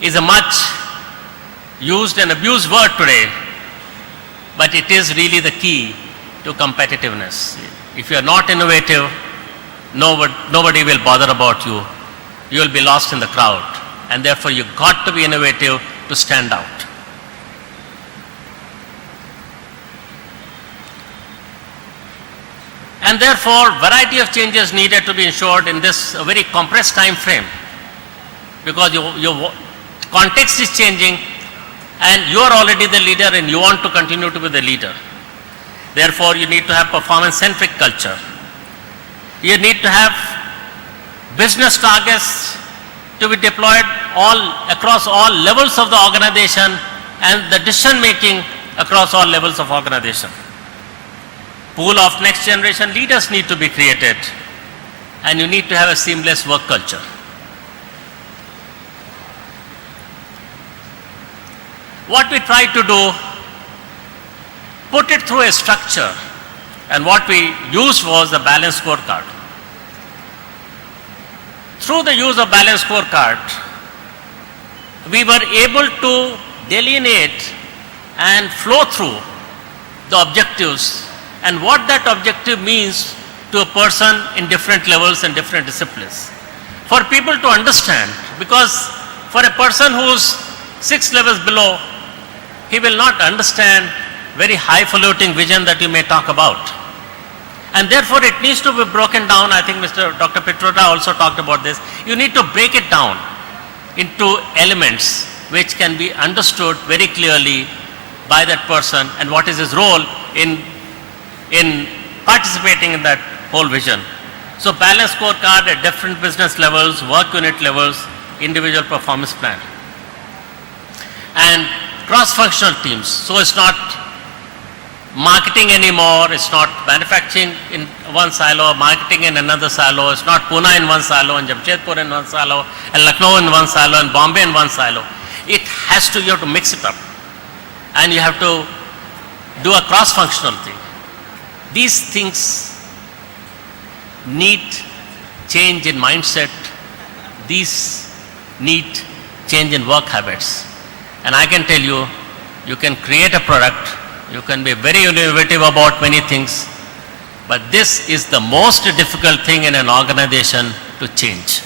is a much used and abused word today, but it is really the key to competitiveness. If you are not innovative, nobody will bother about you. You will be lost in the crowd, and therefore you've got to be innovative to stand out. And therefore, variety of changes needed to be ensured in this very compressed time frame, because your context is changing and you are already the leader and you want to continue to be the leader. Therefore, you need to have performance-centric culture. You need to have business targets to be deployed across all levels of the organization and the decision making across all levels of organization. Pool of next generation leaders need to be created, and you need to have a seamless work culture. What we try to do, put it through a structure, and what we used was the balanced scorecard. Through the use of balanced scorecard, we were able to delineate and flow through the objectives and what that objective means to a person in different levels and different disciplines. For people to understand, because for a person who's 6 levels below, he will not understand very highfalutin vision that you may talk about. And therefore it needs to be broken down. I think Dr. Pitroda also talked about this. You need to break it down into elements which can be understood very clearly by that person and what is his role in participating in that whole vision. So balanced scorecard at different business levels, work unit levels, individual performance plan. And cross-functional teams. So it's not marketing anymore, it's not manufacturing in one silo, marketing in another silo, it's not Pune in one silo, and Jamshedpur in one silo, and Lucknow in one silo, and Bombay in one silo. It has to, you have to mix it up. And you have to do a cross-functional thing. These things need change in mindset. These need change in work habits. And I can tell you, you can create a product, you can be very innovative about many things, but this is the most difficult thing in an organization to change.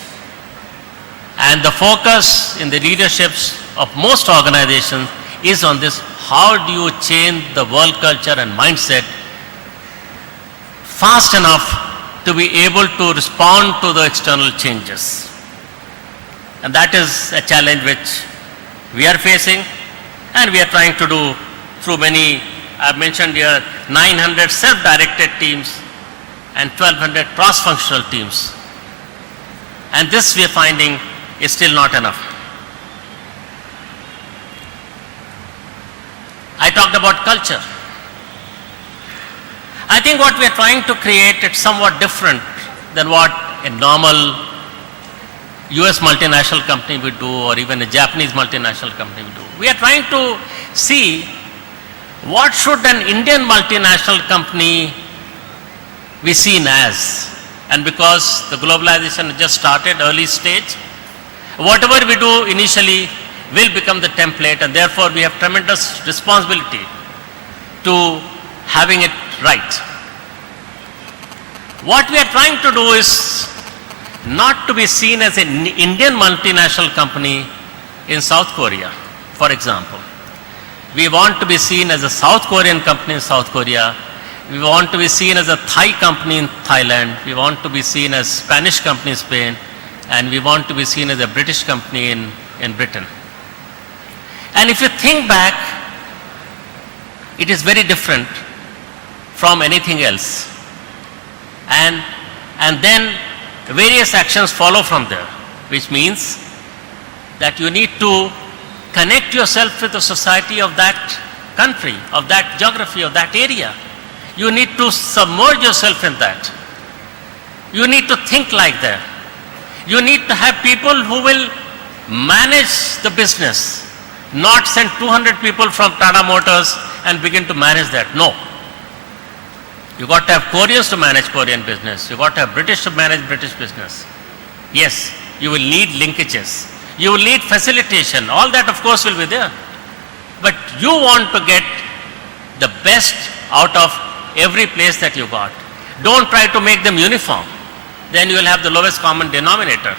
And the focus in the leaderships of most organizations is on this: how do you change the world culture and mindset fast enough to be able to respond to the external changes? And that is a challenge which we are facing, and we are trying to do through many. I've mentioned here 900 self-directed teams and 1200 cross-functional teams. And this we are finding is still not enough. I talked about culture. I think what we are trying to create is somewhat different than what a normal US multinational company would do, or even a Japanese multinational company would do. We are trying to see what should an Indian multinational company be seen as. And because the globalization just started, early stage, whatever we do initially will become the template, and therefore we have tremendous responsibility to having it right. What we are trying to do is not to be seen as an Indian multinational company in South Korea, for example. We want to be seen as a South Korean company in South Korea. We want to be seen as a Thai company in Thailand. We want to be seen as Spanish company in Spain. And we want to be seen as a British company in Britain. And if you think back, it is very different from anything else. And then various actions follow from there, which means that you need to connect yourself with the society of that country, of that geography, of that area. You need to submerge yourself in that. You need to think like that. You need to have people who will manage the business, not send 200 people from Tata Motors and begin to manage that. No. You got to have Koreans to manage Korean business. You got to have British to manage British business. Yes, you will need linkages. You will need facilitation. All that of course will be there. But you want to get the best out of every place that you got. Don't try to make them uniform. Then you will have the lowest common denominator.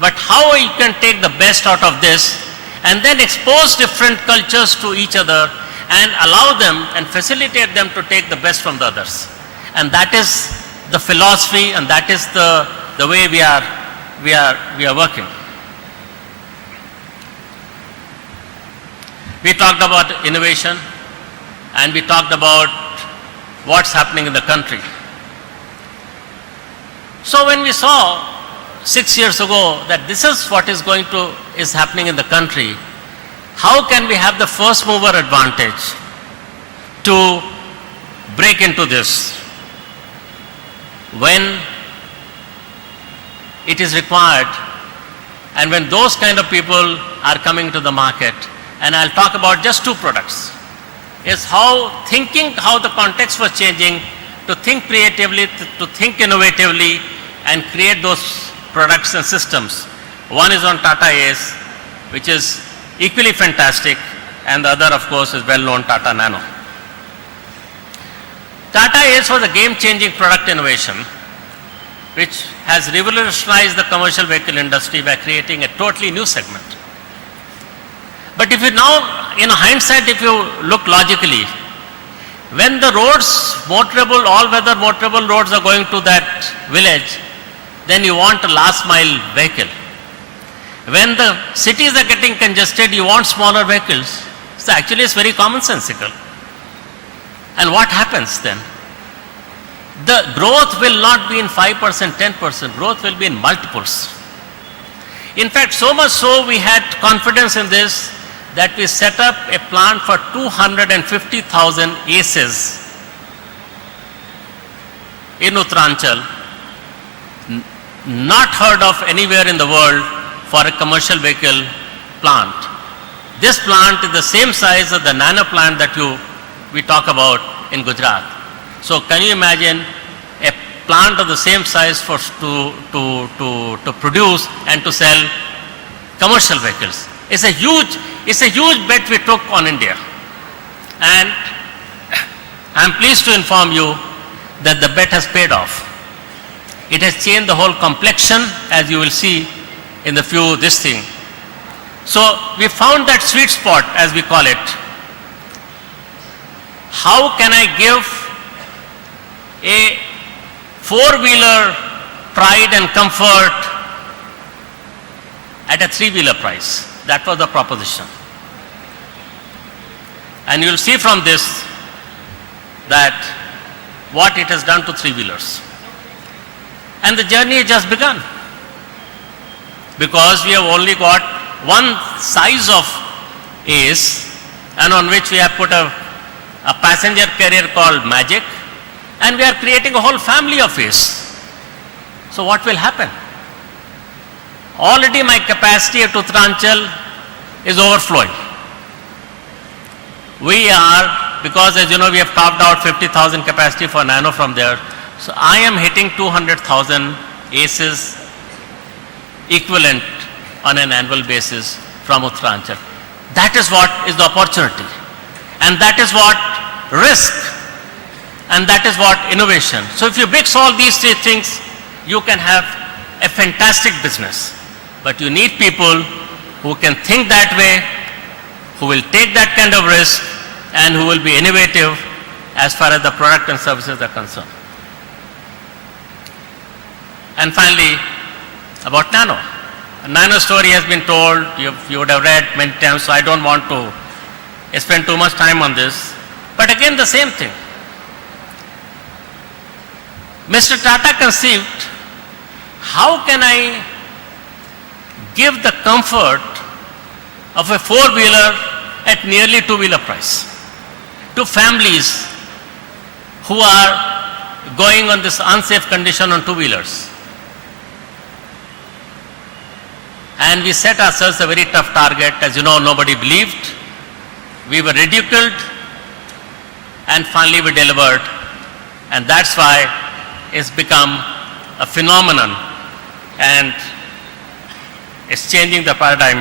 But how you can take the best out of this and then expose different cultures to each other and allow them and facilitate them to take the best from the others. And that is the philosophy, and that is the way we are working. We talked about innovation and we talked about what's happening in the country. So when we saw 6 years ago that this is what is happening in the country, how can we have the first mover advantage to break into this when it is required and when those kind of people are coming to the market? And I'll talk about just 2 products. Is how the context was changing to think creatively, to think innovatively and create those products and systems. One is on Tata Ace, which is equally fantastic, and the other of course is well-known Tata Nano. Tata Ace was a game-changing product innovation which has revolutionized the commercial vehicle industry by creating a totally new segment. But if you now, in hindsight, if you look logically, when the roads, motorable, all-weather motorable roads are going to that village, then you want a last mile vehicle. When the cities are getting congested, you want smaller vehicles. So actually it's very commonsensical. And what happens then? The growth will not be in 5%, 10%, growth will be in multiples. In fact, so much so we had confidence in this that we set up a plant for 250,000 ACEs in Uttaranchal, not heard of anywhere in the world for a commercial vehicle plant. This plant is the same size as the nano plant that we talk about in Gujarat. So can you imagine a plant of the same size to produce and to sell commercial vehicles? It's a huge bet we took on India. And I'm pleased to inform you that the bet has paid off. It has changed the whole complexion, as you will see in the this thing. So we found that sweet spot, as we call it. How can I give a 4-wheeler pride and comfort at a 3-wheeler price? That was the proposition. And you will see from this that what it has done to 3-wheelers. And the journey has just begun. Because we have only got one size of Ace, and on which we have put a passenger carrier called Magic, and we are creating a whole family of Ace. So what will happen? Already my capacity at Uttaranchal is overflowing. We are, because as you know, we have carved out 50,000 capacity for Nano from there. So I am hitting 200,000 Aces equivalent on an annual basis from Uttaranchal. That is what is the opportunity. And that is what risk. And that is what innovation. So if you mix all these 3 things, you can have a fantastic business. But you need people who can think that way, who will take that kind of risk, and who will be innovative as far as the product and services are concerned. And finally, about Nano. A Nano story has been told, you would have read many times, so I don't want to spend too much time on this. But again, the same thing. Mr. Tata conceived, how can I give the comfort of a 4-wheeler at nearly 2-wheeler price to families who are going on this unsafe condition on 2-wheelers. And we set ourselves a very tough target. As you know, nobody believed. We were ridiculed, and finally we delivered. And that's why it's become a phenomenon. And It's changing the paradigm